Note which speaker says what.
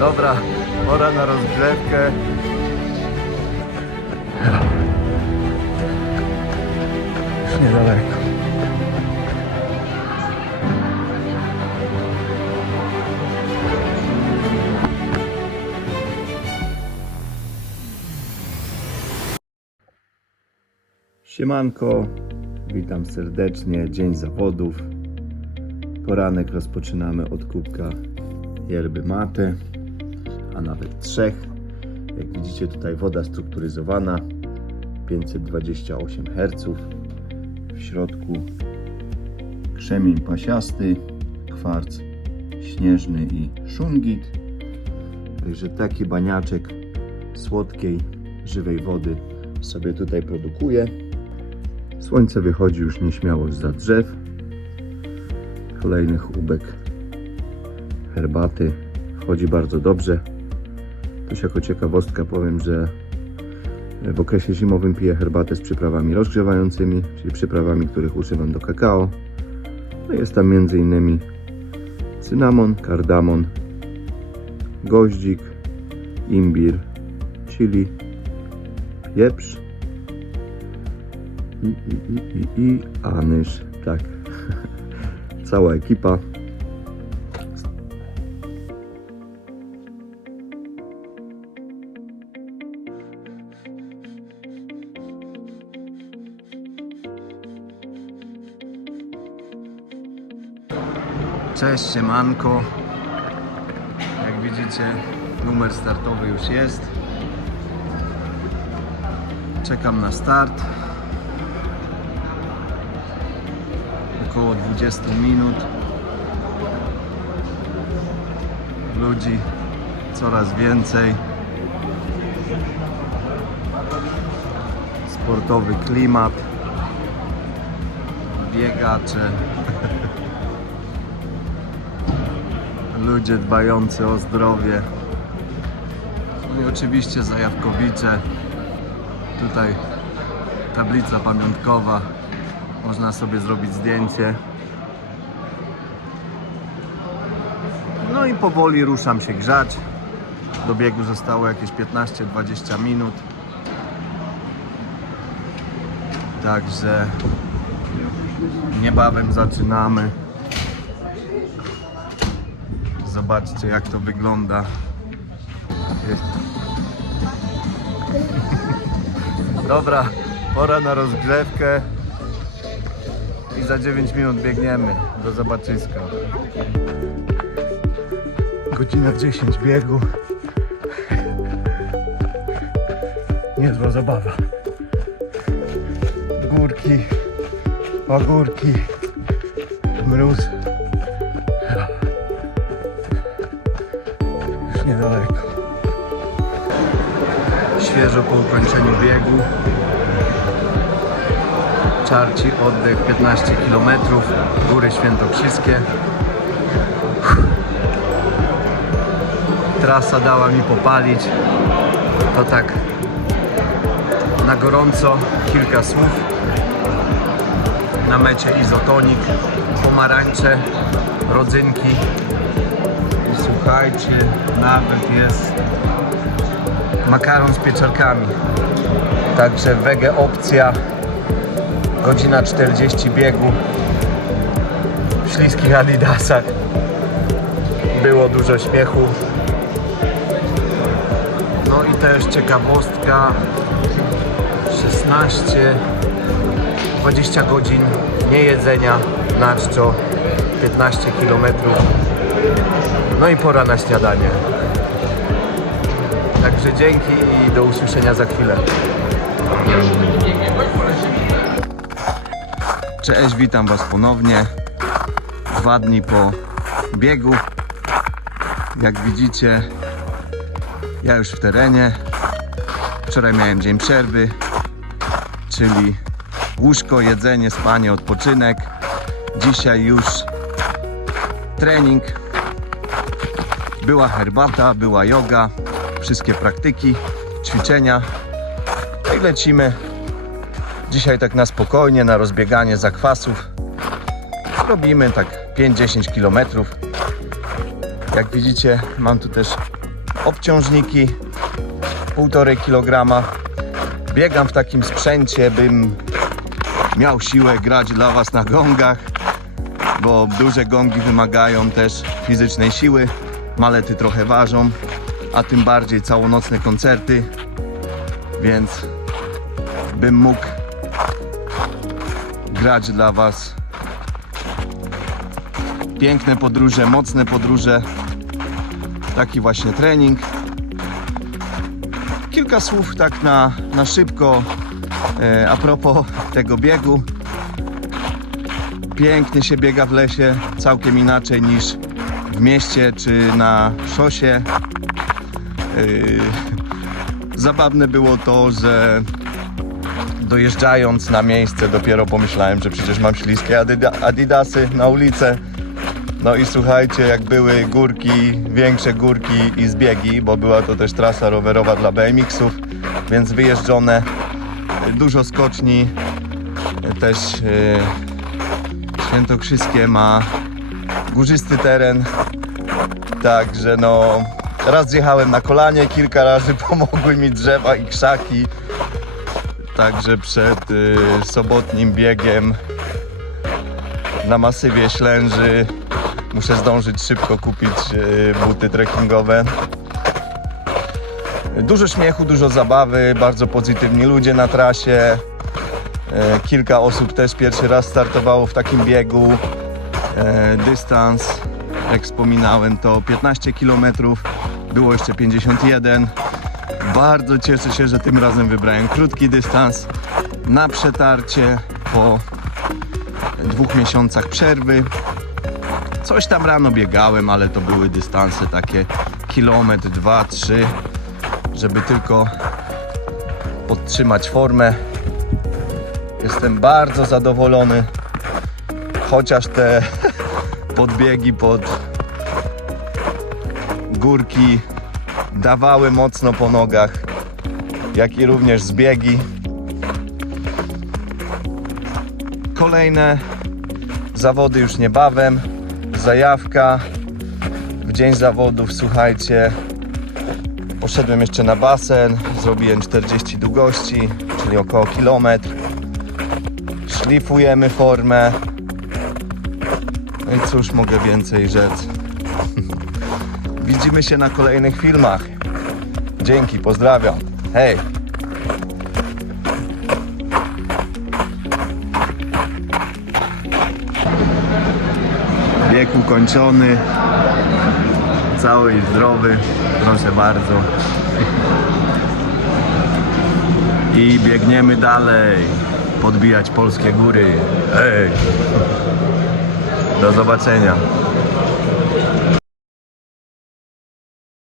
Speaker 1: Dobra, pora na rozgrzewkę. Już niedaleko. Siemanko, witam serdecznie, dzień zawodów. Poranek rozpoczynamy od kubka yerby mate, a nawet trzech. Jak widzicie tutaj woda strukturyzowana, 528 Hz. W środku krzemień pasiasty, kwarc śnieżny i szungit. Także taki baniaczek słodkiej, żywej wody sobie tutaj produkuję. Słońce wychodzi już nieśmiało za drzew. Kolejny chłubek herbaty chodzi bardzo dobrze. Też jako ciekawostka powiem, że w okresie zimowym piję herbatę z przyprawami rozgrzewającymi, czyli przyprawami, których używam do kakao. No jest tam m.in. cynamon, kardamon, goździk, imbir, chili, pieprz i, i, i, i. Tak. Cała ekipa. Cześć, siemanko. Jak widzicie, numer startowy już jest. Czekam na start. Około 20 minut. Ludzi coraz więcej. Sportowy klimat. Biegacze. Ludzie dbający o zdrowie. No i oczywiście Zajawkowicze. Tutaj tablica pamiątkowa. Można sobie zrobić zdjęcie. No i powoli ruszam się grzać. Do biegu zostało jakieś 15-20 minut. Także niebawem zaczynamy. Zobaczcie jak to wygląda. Dobra, pora na rozgrzewkę i za 9 minut biegniemy do zobaczyska. Godzina 10 biegu. Niezła zabawa. Górki, pagórki, mróz. Już niedaleko. Świeżo po ukończeniu biegu. Czarci oddech 15 km. Góry Świętokrzyskie. Trasa dała mi popalić. To tak na gorąco kilka słów. Na mecie izotonik, pomarańcze, rodzynki. Słuchajcie, nawet jest makaron z pieczarkami. Także wege opcja. Godzina 40 biegu. W śliskich adidasach. Było dużo śmiechu. No i też ciekawostka. 16 20 godzin niejedzenia na czczo 15 km. No i pora na śniadanie. Także dzięki i do usłyszenia za chwilę. Cześć, witam Was ponownie. Dwa dni po biegu. Jak widzicie, ja już w terenie. Wczoraj miałem dzień przerwy, czyli łóżko, jedzenie, spanie, odpoczynek. Dzisiaj już trening. Była herbata, była yoga, wszystkie praktyki, ćwiczenia. No i lecimy. Dzisiaj tak na spokojnie, na rozbieganie zakwasów. Robimy tak 5-10 km. Jak widzicie, mam tu też obciążniki 1,5 kg. Biegam w takim sprzęcie, bym miał siłę grać dla Was na gongach, bo duże gongi wymagają też fizycznej siły. Malety trochę ważą, a tym bardziej całonocne koncerty, więc bym mógł grać dla Was piękne podróże, mocne podróże. Taki właśnie trening. Kilka słów tak na, na szybko e, a propos tego biegu. Pięknie się biega w lesie, całkiem inaczej niż w mieście czy na szosie. Yy, zabawne było to, że dojeżdżając na miejsce dopiero pomyślałem, że przecież mam śliskie adidasy na ulicę. No i słuchajcie, jak były górki, większe górki i zbiegi, bo była to też trasa rowerowa dla BMX-ów, więc wyjeżdżone, dużo skoczni, też e, Świętokrzyskie ma górzysty teren, także no raz zjechałem na kolanie, kilka razy pomogły mi drzewa i krzaki, także przed y, sobotnim biegiem na masywie Ślęży muszę zdążyć szybko kupić y, buty trekkingowe. Dużo śmiechu, dużo zabawy, bardzo pozytywni ludzie na trasie. E, Kilka osób też pierwszy raz startowało w takim biegu. E, Dystans, jak wspominałem, to 15 km, było jeszcze 51. Bardzo cieszę się, że tym razem wybrałem krótki dystans na przetarcie po dwóch miesiącach przerwy. Coś tam rano biegałem, ale to były dystanse takie kilometr, dwa, trzy, żeby tylko podtrzymać formę. Jestem bardzo zadowolony, chociaż te podbiegi pod górki dawały mocno po nogach, jak i również zbiegi. Kolejne zawody już niebawem, zajawka w dzień zawodów, słuchajcie, poszedłem jeszcze na basen, zrobiłem 40 długości, czyli około kilometr szlifujemy formę. No i cóż mogę więcej rzec. Widzimy się na kolejnych filmach. Dzięki, pozdrawiam. Hej! Bieg ukończony. Cały i zdrowy. Proszę bardzo. I biegniemy dalej. Podbijać polskie góry. Ej! Do zobaczenia.